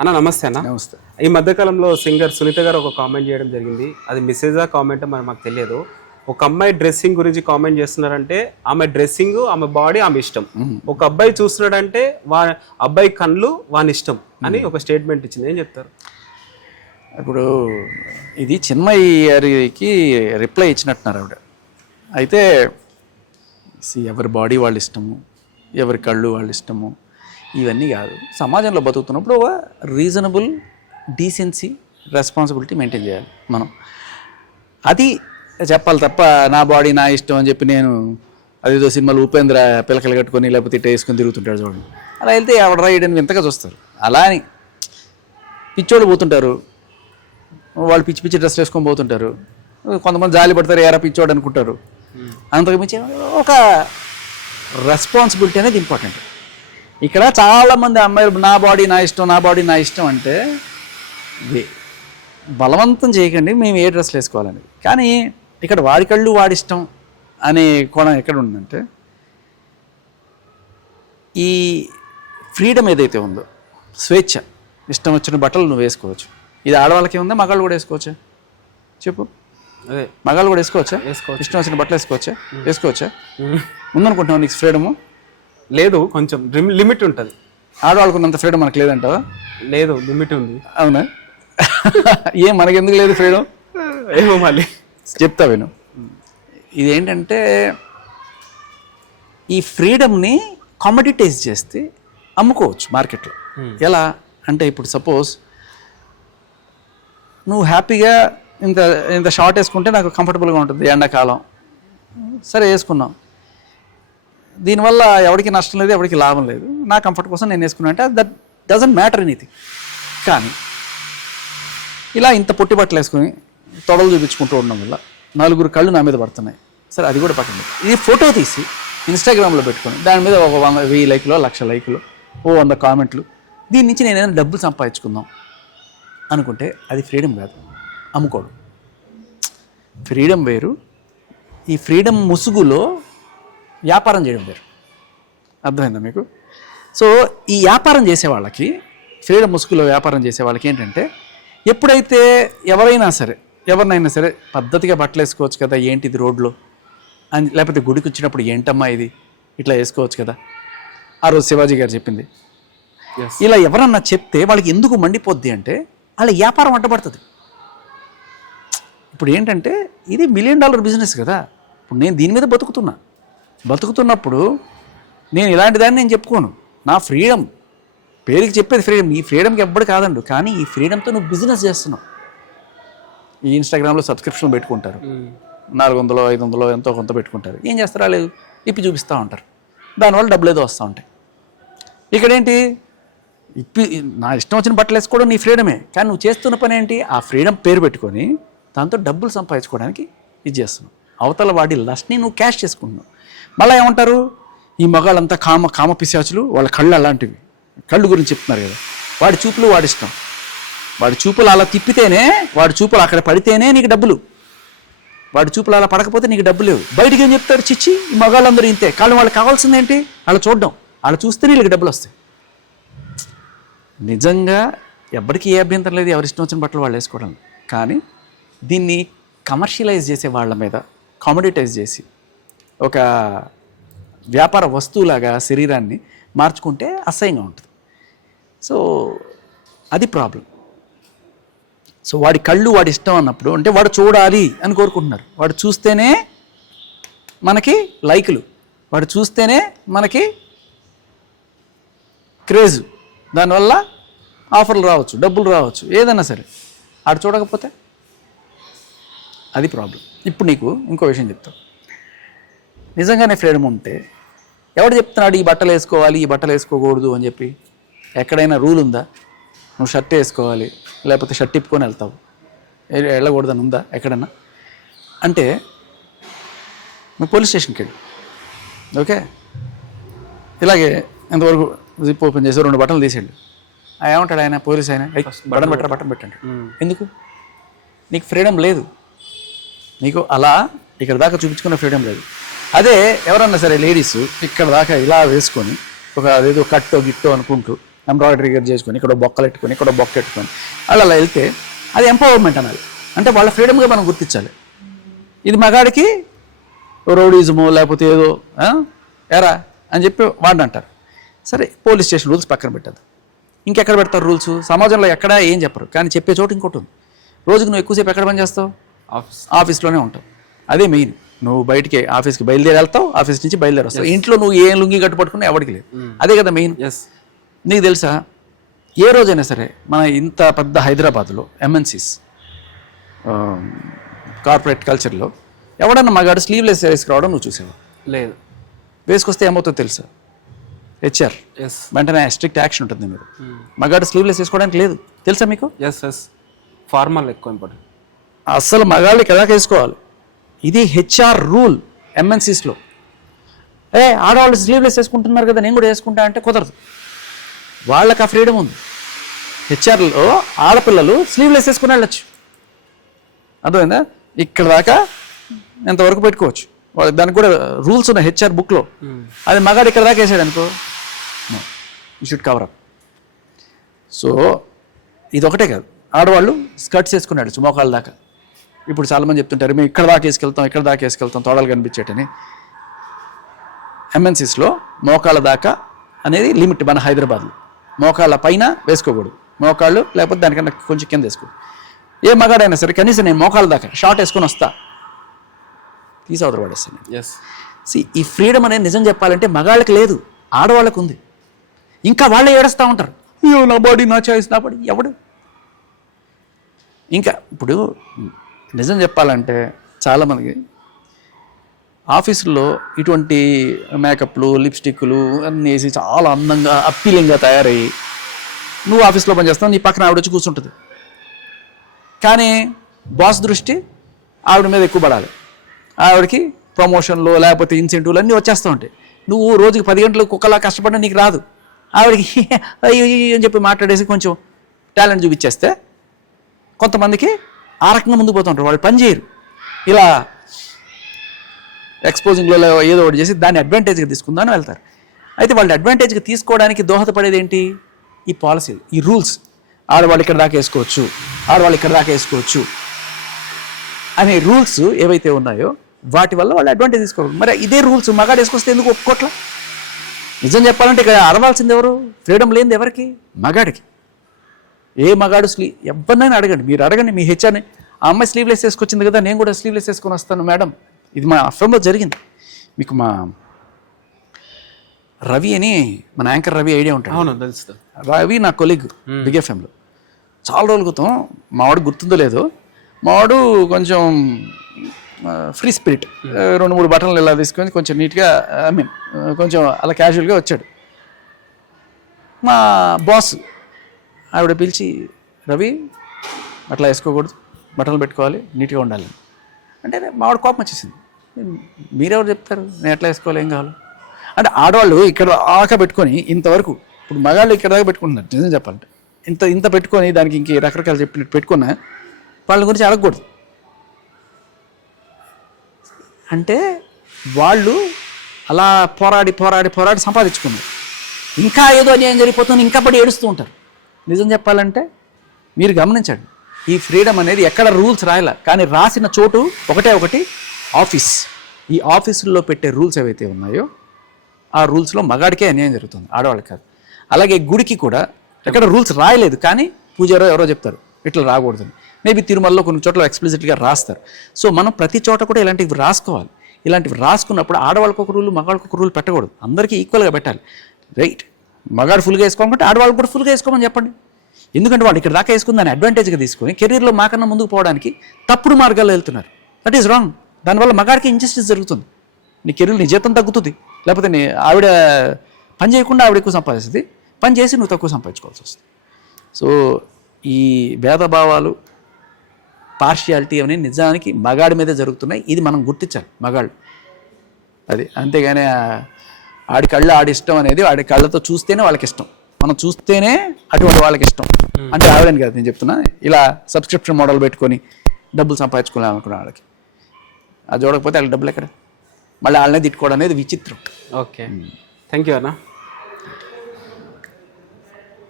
అన్న నమస్తే అన్న. నమస్తే. ఈ మధ్యకాలంలో సింగర్ సునీత గారు ఒక కామెంట్ చేయడం జరిగింది. అది మెసేజా కామెంట్ మరి మాకు తెలియదు. ఒక అమ్మాయి డ్రెస్సింగ్ గురించి కామెంట్ చేస్తున్నారంటే ఆమె డ్రెస్సింగ్, ఆమె బాడీ, ఆమె ఇష్టం. ఒక అబ్బాయి చూస్తున్నాడంటే అబ్బాయి కళ్ళు వాని ఇష్టం అని ఒక స్టేట్మెంట్ ఇచ్చింది. ఏం చెప్తారు? ఇప్పుడు ఇది చిన్మయి గారికి రిప్లై ఇచ్చినట్టున్నారు ఆవిడ. అయితే ఎవరి బాడీ వాళ్ళ ఇష్టము, ఎవరి కళ్ళు వాళ్ళ ఇష్టము, ఇవన్నీ కాదు. సమాజంలో బతుకుతున్నప్పుడు ఒక రీజనబుల్ డీసెన్సీ రెస్పాన్సిబిలిటీ మెయింటైన్ చేయాలి మనం. అది చెప్పాలి తప్ప నా బాడీ నా ఇష్టం అని చెప్పి నేను అదేదో సినిమాలు ఉపేంద్ర పిలకలు కట్టుకొని లేకపోతే ఇట్ట వేసుకొని తిరుగుతుంటాడు చూడండి, అలా వెళ్తే ఆవిడ రాయడని వింతగా చూస్తారు. అలా అని పిచ్చోళ్ళు పోతుంటారు, వాళ్ళు పిచ్చి పిచ్చి డ్రెస్ వేసుకొని పోతుంటారు. కొంతమంది జాలి పడతారు, ఎరా పిచ్చోడు అనుకుంటారు. అంతకు మించి ఒక రెస్పాన్సిబిలిటీ అనేది ఇంపార్టెంట్. ఇక్కడ చాలామంది అమ్మాయిలు నా బాడీ నా ఇష్టం, నా బాడీ నా ఇష్టం అంటే బలవంతం చేయకండి మేము ఏ డ్రెస్లు వేసుకోవాలని. కానీ ఇక్కడ వాడి కళ్ళు వాడి ఇష్టం అనే కోణం ఎక్కడ ఉందంటే, ఈ ఫ్రీడమ్ ఏదైతే ఉందో, స్వేచ్ఛ, ఇష్టం వచ్చిన బట్టలు నువ్వు వేసుకోవచ్చు. ఇది ఆడవాళ్ళకి ఉందా? మగాళ్ళు కూడా వేసుకోవచ్చా చెప్పు? అదే మగాళ్ళు కూడా వేసుకోవచ్చా? వేసుకోవచ్చు. ఇష్టం వచ్చిన బట్టలు వేసుకోవచ్చా? ఉందనుకుంటున్నావు నీకు ఫ్రీడము? లేదు, కొంచెం లిమిట్ ఉంటుంది. ఆడవాళ్ళకున్నంత ఫ్రీడమ్ మనకు లేదంటావా? లేదు, లిమిట్ ఉంది. అవునా? ఏం మనకెందుకు లేదు ఫ్రీడమ్? ఏమో మళ్ళీ చెప్తా విను. ఇదేంటంటే ఈ ఫ్రీడమ్ని కమోడిటైజ్ చేస్తే అమ్ముకోవచ్చు మార్కెట్లో. ఎలా అంటే ఇప్పుడు సపోజ్ నువ్వు హ్యాపీగా ఇంత ఇంత షార్ట్ వేసుకుంటే నాకు కంఫర్టబుల్గా ఉంటుంది ఎండాకాలం, సరే వేసుకున్నాం. దీనివల్ల ఎవరికి నష్టం లేదు, ఎవరికి లాభం లేదు. నా కంఫర్ట్ కోసం నేను వేసుకున్నా అంటే దట్ డజంట్ మ్యాటర్ ఎనీథింగ్. కానీ ఇలా ఇంత పొట్టి బట్టలు వేసుకొని తొడలు చూపించుకుంటూ ఉండడం వల్ల నలుగురు కళ్ళు నా మీద పడుతున్నాయి. సరే అది కూడా పట్టండి. ఇది ఫోటో తీసి ఇన్స్టాగ్రామ్లో పెట్టుకొని దాని మీద ఒక 1000 లైకులు, 1,00,000 లైకులు, 100 కామెంట్లు, దీని నుంచి నేను ఏదైనా డబ్బులు సంపాదించుకుందాం అనుకుంటే అది ఫ్రీడమ్ కాదు, అమ్ముకోవడం. ఫ్రీడమ్ వేరు, ఈ ఫ్రీడమ్ ముసుగులో వ్యాపారం చేయడం వేరు. అర్థమైందా మీకు? సో ఈ వ్యాపారం చేసే వాళ్ళకి, ఫ్రీడమ్ ముసుగులో వ్యాపారం చేసే వాళ్ళకి ఏంటంటే, ఎప్పుడైతే ఎవరైనా సరే ఎవరినైనా సరే పద్ధతిగా బట్టలు వేసుకోవచ్చు కదా, ఏంటిది రోడ్లో అని, లేకపోతే గుడికి వచ్చినప్పుడు ఏంటమ్మా ఇది ఇట్లా వేసుకోవచ్చు కదా, ఆ రోజు శివాజీ గారు చెప్పింది, ఇలా ఎవరన్నా చెప్తే వాళ్ళకి ఎందుకు మండిపోద్ది అంటే వాళ్ళ వ్యాపారం అడ్డపడుతుంది. ఇప్పుడు ఏంటంటే ఇది $1 మిలియన్ బిజినెస్ కదా. ఇప్పుడు నేను దీని మీద బతుకుతున్నప్పుడు నేను ఇలాంటి దాన్ని నేను చెప్పుకోను. నా ఫ్రీడమ్, పేరుకి చెప్పేది ఫ్రీడమ్. ఈ ఫ్రీడమ్కి ఎవ్వడు కాదండు, కానీ ఈ ఫ్రీడమ్తో నువ్వు బిజినెస్ చేస్తున్నావు. ఈ ఇన్స్టాగ్రామ్లో సబ్స్క్రిప్షన్ పెట్టుకుంటారు, 400, 500 ఎంతో కొంత పెట్టుకుంటారు. ఏం చేస్తారా? లేదు, ఇప్పి చూపిస్తూ ఉంటారు. దానివల్ల డబ్బులు ఏదో వస్తూ ఉంటాయి. ఇక్కడేంటి, నా ఇష్టం వచ్చిన బట్టలు వేసుకోవడం నీ ఫ్రీడమే, కానీ నువ్వు చేస్తున్న పని ఏంటి? ఆ ఫ్రీడమ్ పేరు పెట్టుకొని దాంతో డబ్బులు సంపాదించుకోవడానికి ఇది చేస్తున్నావు. అవతల వాడి లస్ట్ని నువ్వు క్యాష్ చేసుకుంటున్నావు. మళ్ళీ ఏమంటారు, ఈ మగాళ్ళంతా కామ పిశాచులు, వాళ్ళ కళ్ళు అలాంటివి, కళ్ళు గురించి చెప్తున్నారు కదా. వాడి చూపులు వాడి ఇష్టం, వాడి చూపులు అలా తిప్పితేనే, వాడి చూపులు అక్కడ పడితేనే నీకు డబ్బులు, వాడి చూపులు అలా పడకపోతే నీకు డబ్బు లేవు. బయటికి ఏం చెప్తారు, చిచ్చి ఈ మగాళ్ళందరూ ఇంతే, కానీ వాళ్ళకి కావాల్సింది ఏంటి? వాళ్ళు చూడడం, వాళ్ళు చూస్తేనే వీళ్ళకి డబ్బులు వస్తాయి. నిజంగా ఎవరికి ఏ అభ్యంతరం లేదు ఎవరి ఇష్టం వచ్చిన బట్టలు వాళ్ళు వేసుకోవడం. కానీ దీన్ని కమర్షియలైజ్ చేసే వాళ్ళ మీద కామోడిటైజ్ చేసి ఒక వ్యాపార వస్తువులాగా శరీరాన్ని మార్చుకుంటే అసహ్యంగా ఉంటుంది. సో అది ప్రాబ్లం. సో వాడి కళ్ళు వాడి ఇష్టం అన్నప్పుడు, అంటే వాడు చూడాలి అని కోరుకుంటున్నారు. వాడు చూస్తేనే మనకి లైకులు, వాడు చూస్తేనే మనకి క్రేజు, దానివల్ల ఆఫర్లు రావచ్చు, డబ్బులు రావచ్చు, ఏదైనా సరే. ఆడు చూడకపోతే అది ప్రాబ్లం. ఇప్పుడు నీకు ఇంకో విషయం చెప్తా. నిజంగానే ఫ్రీడమ్ ఉంటే ఎవడు చెప్తున్నాడు ఈ బట్టలు వేసుకోవాలి, ఈ బట్టలు వేసుకోకూడదు అని చెప్పి? ఎక్కడైనా రూల్ ఉందా? నువ్వు షర్ట్ వేసుకోవాలి, లేకపోతే షర్ట్ తిప్పుకొని వెళ్తావు, వెళ్ళకూడదని ఉందా ఎక్కడన్నా? అంటే నువ్వు పోలీస్ స్టేషన్కి వెళ్ళు, ఓకే, ఇలాగే ఎంతవరకు జిప్ ఓపెన్ చేసి 2 బట్టలు తీసేళ్ళు. ఏమంటాడు ఆయన, పోలీస్ ఆయన, బటన్ పెట్టండి. ఎందుకు? నీకు ఫ్రీడమ్ లేదు. నీకు అలా ఇక్కడ దాకా చూపించుకున్న ఫ్రీడమ్ లేదు. అదే ఎవరన్నా సరే లేడీస్ ఇక్కడ దాకా ఇలా వేసుకొని ఒక అదేదో కట్టో గిట్టో అనుకుంటూ ఎంబ్రాయిడరీ చేసుకొని ఇక్కడ బొక్కలు పెట్టుకొని ఇక్కడ బొక్క పెట్టుకొని వాళ్ళు అలా వెళ్తే అది ఎంపవర్మెంట్ అన్నది. అంటే వాళ్ళ ఫ్రీడమ్గా మనం గుర్తించాలి. ఇది మగాడికి రౌడీజము లేకపోతే ఏదో ఎరా అని చెప్పి వాడిని అంటారు. సరే, పోలీస్ స్టేషన్ రూల్స్ పక్కన పెట్టద్దు. ఇంకెక్కడ పెడతారు రూల్స్? సమాజంలో ఎక్కడ ఏం చెప్పరు, కానీ చెప్పే చోటు ఇంకోటి ఉంది. రోజుకు నువ్వు ఎక్కువసేపు ఎక్కడ పని చేస్తావు? ఆఫీస్లోనే ఉంటావు. అదే మెయిన్. నువ్వు బయటికి ఆఫీస్కి బయలుదేరి వెళ్తావు, ఆఫీస్ నుంచి బయలుదేరి వస్తావు. ఇంట్లో నువ్వు ఏం లుంగి కట్టుపట్టుకున్నా ఎవరికి లేదు. అదే కదా మెయిన్. నీకు తెలుసా, ఏ రోజైనా సరే మన ఇంత పెద్ద హైదరాబాద్లో ఎంఎన్సీస్ కార్పొరేట్ కల్చర్లో ఎవడన్నా మగాడు స్లీవ్లెస్ వేసుకురావడం నువ్వు చూసావా? లేదు. వేసుకొస్తే ఏమవుతుందో తెలుసా? హెచ్ఆర్ వెంటనే స్ట్రిక్ట్ యాక్షన్ ఉంటుంది. మీరు మగాడు స్లీవ్లెస్ వేసుకోవడానికి లేదు, తెలుసా మీకు? ఫార్మల్ ఎక్కువ ఇంపార్టెంట్. అసలు మగాళ్ళు ఇక్కడ వేసుకోవాలి. ఇది హెచ్ఆర్ రూల్ ఎంఎన్సీస్లో. ఆడవాళ్ళు స్లీవ్లెస్ వేసుకుంటున్నారు కదా, నేను కూడా వేసుకుంటా అంటే కుదరదు. వాళ్ళకి ఆ ఫ్రీడమ్ ఉంది. హెచ్ఆర్లో ఆడపిల్లలు స్లీవ్లెస్ వేసుకుని వెళ్ళచ్చు. అర్థమైందా? ఇక్కడ దాకా ఎంతవరకు పెట్టుకోవచ్చు. దానికి కూడా రూల్స్ ఉన్నాయి హెచ్ఆర్ బుక్లో. అది మగాడు ఇక్కడ దాకా వేసాడు అనుకో, you should cover up. So ఇది ఒకటే కాదు, ఆడవాళ్ళు స్కర్ట్స్ వేసుకుని వెళ్ళచ్చు మోకాళ్ళ దాకా. ఇప్పుడు చాలామంది చెప్తుంటారు మేము ఇక్కడ దాకా వేసుకెళ్తాం తోడలు కనిపించేటని. ఎంఎన్సీస్లో మోకాళ్ళ దాకా అనేది లిమిట్. మన హైదరాబాద్లో మోకాళ్ళ పైన వేసుకోకూడదు, మోకాళ్ళు లేకపోతే దానికన్నా కొంచెం కింద వేసుకోకూడదు. ఏ మగాడైనా సరే కనీసం నేను మోకాళ్ళ దాకా షార్ట్ వేసుకొని వస్తా, తీసి అవతల పడేస్తాను. ఈ ఫ్రీడమ్ అనేది నిజం చెప్పాలంటే మగాళ్ళకి లేదు, ఆడవాళ్ళకు ఉంది. ఇంకా వాళ్ళే ఏడుస్తూ ఉంటారు, అయ్యో నా బాడీ నా చాయిస్ నా బాడీ. ఎవడు ఇంకా ఇప్పుడు నిజం చెప్పాలంటే చాలామందికి ఆఫీసుల్లో ఇటువంటి మేకప్లు లిప్స్టిక్లు అన్నీ వేసి చాలా అందంగా అప్పీలింగ్గా తయారయ్యి నువ్వు ఆఫీస్లో పనిచేస్తావు, నీ పక్కన ఆవిడ వచ్చి కూర్చుంటుంది. కానీ బాస్ దృష్టి ఆవిడ మీద ఎక్కువ పడాలి. ఆవిడకి ప్రమోషన్లు లేకపోతే ఇన్సెంటివ్లు అన్నీ వచ్చేస్తూ ఉంటాయి. నువ్వు రోజుకి 10 గంటలు కుక్కలా కష్టపడినా నీకు రాదు. ఆవిడకి అయ్యో అని చెప్పి మాట్లాడేసి కొంచెం టాలెంట్ చూపించేస్తే కొంతమందికి ఆ రకంగా ముందుకు పోతుంటారు. వాళ్ళు పని చేయరు, ఇలా ఎక్స్పోజింగ్లో ఏదో ఒకటి చేసి దాన్ని అడ్వాంటేజ్గా తీసుకుందామని వెళ్తారు. అయితే వాళ్ళు అడ్వాంటేజ్గా తీసుకోవడానికి దోహదపడేది ఏంటి? ఈ పాలసీలు, ఈ రూల్స్. ఆడవాళ్ళు ఇక్కడ దాకా వేసుకోవచ్చు, ఆడవాళ్ళు ఇక్కడ దాకా వేసుకోవచ్చు అనే రూల్స్ ఏవైతే ఉన్నాయో వాటి వల్ల వాళ్ళు అడ్వాంటేజ్ తీసుకోరు. మరి ఇదే రూల్స్ మగాడు వేసుకొస్తే ఎందుకు ఒప్పుకోట్లా? నిజం చెప్పాలంటే ఇక్కడ అరవాల్సింది ఎవరు? ఫ్రీడమ్ లేనిది ఎవరికి? మగాడికి. ఏ మగాడు ఎవరినైనా అడగండి, మీరు అడగండి మీ హెచ్ఆర్ని, ఆ అమ్మాయి స్లీవ్లెస్ వేసుకొచ్చింది కదా నేను కూడా స్లీవ్లెస్ వేసుకొని వస్తాను మేడం. ఇది మా అఫ్రంలో జరిగింది. మీకు మా రవి అని మన యాంకర్ రవి ఐడియా ఉంటాడు. అవును, తెలుసు. రవి నా కొలీగ్ బిగ్ ఎఫ్ఎంలో. చాలా రోజుల క్రితం మావాడు గుర్తుందో లేదో, మావాడు కొంచెం ఫ్రీ స్పిరిట్, 2-3 బట్టలు ఇలా తీసుకొని కొంచెం నీట్గా కొంచెం అలా క్యాజువల్గా వచ్చాడు. మా బాస్ ఆవిడ పిలిచి, రవి అట్లా వేసుకోకూడదు, బట్టలు పెట్టుకోవాలి, నీట్గా ఉండాలి అంటే మావాడు కోపం వచ్చేసింది. మీరెవరు చెప్తారు నేను ఎట్లా వేసుకోవాలి, ఏం కావాలి అంటే? ఆడవాళ్ళు ఇక్కడ దాకా పెట్టుకొని ఇంతవరకు, ఇప్పుడు మగాళ్ళు ఇక్కడ దాకా పెట్టుకుంటున్నారు నిజం చెప్పాలంటే. ఇంత పెట్టుకొని దానికి ఇంక రకరకాలు చెప్పినట్టు పెట్టుకున్నా వాళ్ళ గురించి అడగకూడదు. అంటే వాళ్ళు అలా పోరాడి సంపాదించుకున్నారు. ఇంకా ఏదో అన్యాయం జరిగిపోతుంది, ఇంకా పడి ఏడుస్తూ ఉంటారు. నిజం చెప్పాలంటే మీరు గమనించండి, ఈ ఫ్రీడమ్ అనేది ఎక్కడ రూల్స్ రాయాల, కానీ రాసిన చోటు ఒకటి ఆఫీస్. ఈ ఆఫీసుల్లో పెట్టే రూల్స్ ఏవైతే ఉన్నాయో ఆ రూల్స్లో మగాడికే అన్యాయం జరుగుతుంది, ఆడవాళ్ళకి కాదు. అలాగే గుడికి కూడా ఎక్కడ రూల్స్ రాయలేదు, కానీ పూజారో ఎవరో చెప్తారు ఇట్లా రాకూడదని. మేబీ తిరుమలలో కొన్ని చోట్ల ఎక్స్ప్లిసిట్గా రాస్తారు. సో మనం ప్రతి చోట కూడా ఇలాంటివి రాసుకోవాలి. ఇలాంటివి రాసుకున్నప్పుడు ఆడవాళ్ళకి ఒక రూల్, మగవాళ్ళకి ఒక రూల్ పెట్టకూడదు, అందరికీ ఈక్వల్గా పెట్టాలి. రైట్, మగాడు ఫుల్గా వేసుకోమంటే ఆడవాళ్ళు కూడా ఫుల్గా వేసుకోమని చెప్పండి. ఎందుకంటే వాళ్ళు ఇక్కడ దాకా వేసుకుని దాన్ని అడ్వాంటేజ్గా తీసుకొని కెరీర్లో మాకన్నా ముందుకు పోవడానికి తప్పుడు మార్గాల్లో వెళ్తున్నారు. That is wrong. దానివల్ల మగాడికి ఇంజస్టిస్ జరుగుతుంది. నీ కెరీర్, నీ జీతం తగ్గుతుంది, లేకపోతే ఆవిడ పని చేయకుండా ఆవిడ ఎక్కువ సంపాదిస్తుంది, పని చేసి నువ్వు తక్కువ సంపాదించుకోవాల్సి వస్తుంది. సో ఈ భేదభావాలు, పార్షియాలిటీ అనేవి నిజానికి మగాడి మీదే జరుగుతున్నాయి. ఇది మనం గుర్తించాలి మగాళ్ళు. అది అంతేగాని ఆడి కళ్ళు ఆడి ఇష్టం అనేది వాడి కళ్ళతో చూస్తేనే వాళ్ళకి ఇష్టం, మనం చూస్తేనే అటువంటి వాళ్ళకి ఇష్టం. అంటే ఆవిడని కాదు నేను చెప్తున్నా, ఇలా సబ్స్క్రిప్షన్ మోడల్ పెట్టుకొని డబ్బులు సంపాదించుకోవాలనుకున్న వాళ్ళకి అది చూడకపోతే వాళ్ళకి డబ్బులు ఎక్కడ? మళ్ళీ వాళ్ళనే తిట్టుకోవడం అనేది విచిత్రం. ఓకే, థ్యాంక్ యూ అన్న.